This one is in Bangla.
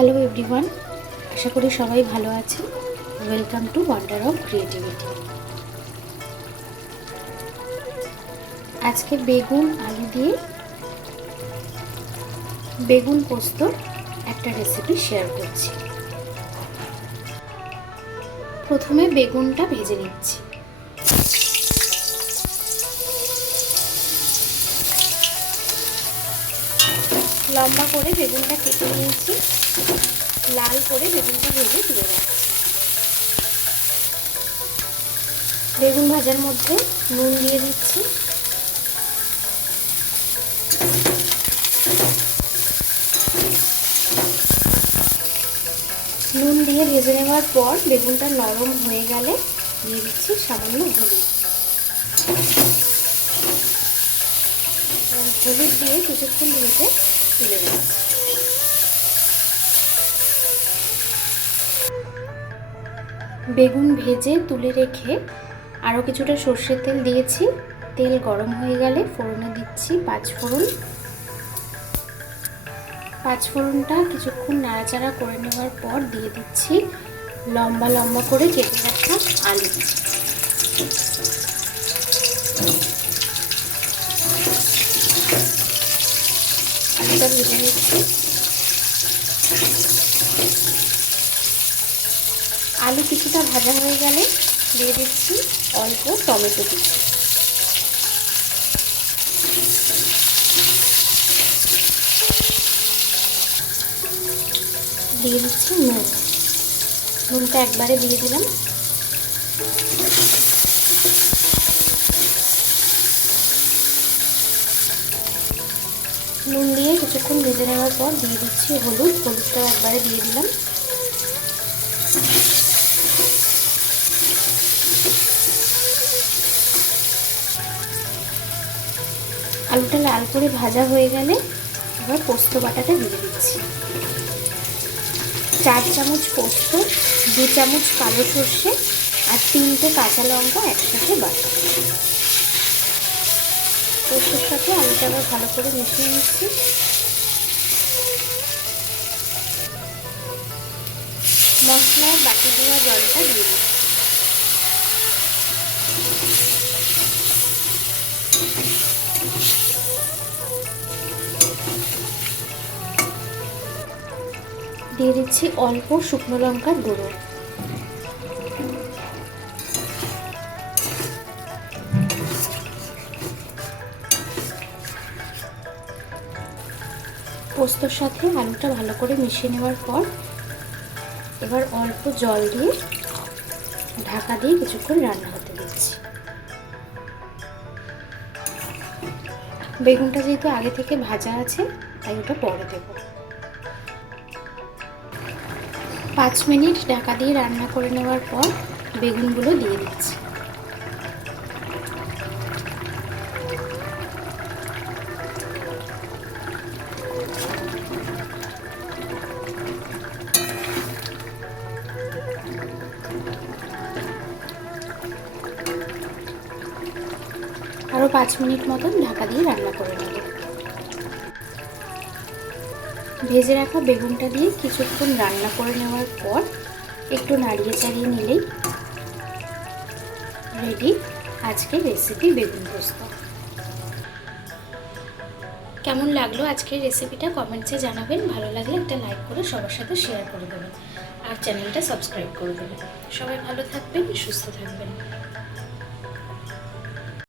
হ্যালো এভরিওয়ান আশা করি সবাই ভালো আছেন। Welcome to wonder of creativity আজকে বেগুন, আলু দিয়ে বেগুন পোস্ত একটা রেসিপি শেয়ার করছি। প্রথমে বেগুনটা ভেজে নিচ্ছি। লম্বা করে বেগুনটা কেটে নিয়েছি। লাল করে বেগুনটা ভেজে তুলে রাখছি বেগুন ভাজার মধ্যে নুন দিয়ে দিচ্ছি। নুন দিয়ে ভেজে নেওয়ার পর বেগুনটা নরম হয়ে গেলে দিয়ে দিচ্ছি সামান্য হলুদ। হলুদ দিয়ে কিছুক্ষণ ভেজে তুলে রাখছি বেগুন ভেজে তুলে রেখে আরও কিছুটা সর্ষের তেল দিয়েছি। তেল গরম হয়ে গেলে ফোড়নে দিচ্ছি পাঁচ ফোড়ন। পাঁচ ফোড়নটা কিছুক্ষণ নাড়াচাড়া করে নেওয়ার পর দিয়ে দিচ্ছি লম্বা লম্বা করে কেটে রাখা আলু। আলুটা ভেজে নিচ্ছি। আলু কিছুটা ভাজা হয়ে গেলে দিয়ে দিচ্ছি অল্প টমেটো কুচি। দিয়ে দিচ্ছি নুন। নুনটা একবারে দিয়ে দিলাম। নুন দিয়ে কিছুক্ষণ ভেজে নেওয়ার পর দিয়ে দিচ্ছি হলুদ। হলুদটাও একবারে দিয়ে দিলাম। আলুটা লাল করে ভাজা হয়ে গেলে এবার পোস্ত বাটাটা দিয়ে দিচ্ছি। চার চামচ পোস্ত, দু চামচ কালো সর্ষে আর তিনটে কাঁচা লঙ্কা একসাথে বাটা। পোস্তর সাথে আলুটা আবার ভালো করে মিশিয়ে নিচ্ছি। মশলার বাটি দেওয়া জলটা দিয়ে দিচ্ছি। দিয়ে দিচ্ছি অল্প শুকনো লঙ্কার গুঁড়ো। পোস্তর সাথে আলুটা ভালো করে মিশিয়ে নেওয়ার পর এবার অল্প জল দিয়ে ঢাকা দিয়ে কিছুক্ষণ রান্না হতে দিচ্ছি। বেগুনটা যেহেতু আগে থেকে ভাজা আছে, তাই ওটা পরে দেবো। পাঁচ মিনিট ঢাকা দিয়ে রান্না করে নেওয়ার পর বেগুনগুলো দিয়ে দিচ্ছি। আরও পাঁচ মিনিট মতন ঢাকা দিয়ে রান্না করে নেব। ভেজে রাখা বেগুনটা দিয়ে কিছুক্ষণ রান্না করে নেওয়ার পর একটু নাড়িয়ে চাড়িয়ে নিলেই রেডি আজকের রেসিপি বেগুন পোস্ত। কেমন লাগল আজকের রেসিপিটা কমেন্টসে জানাবেন। ভালো লাগলে একটা লাইক করে সবার সাথে শেয়ার করে দেবেন। আর চ্যানেলটা সাবস্ক্রাইব করে দেবেন। সবাই ভালো থাকবেন, সুস্থ থাকবেন।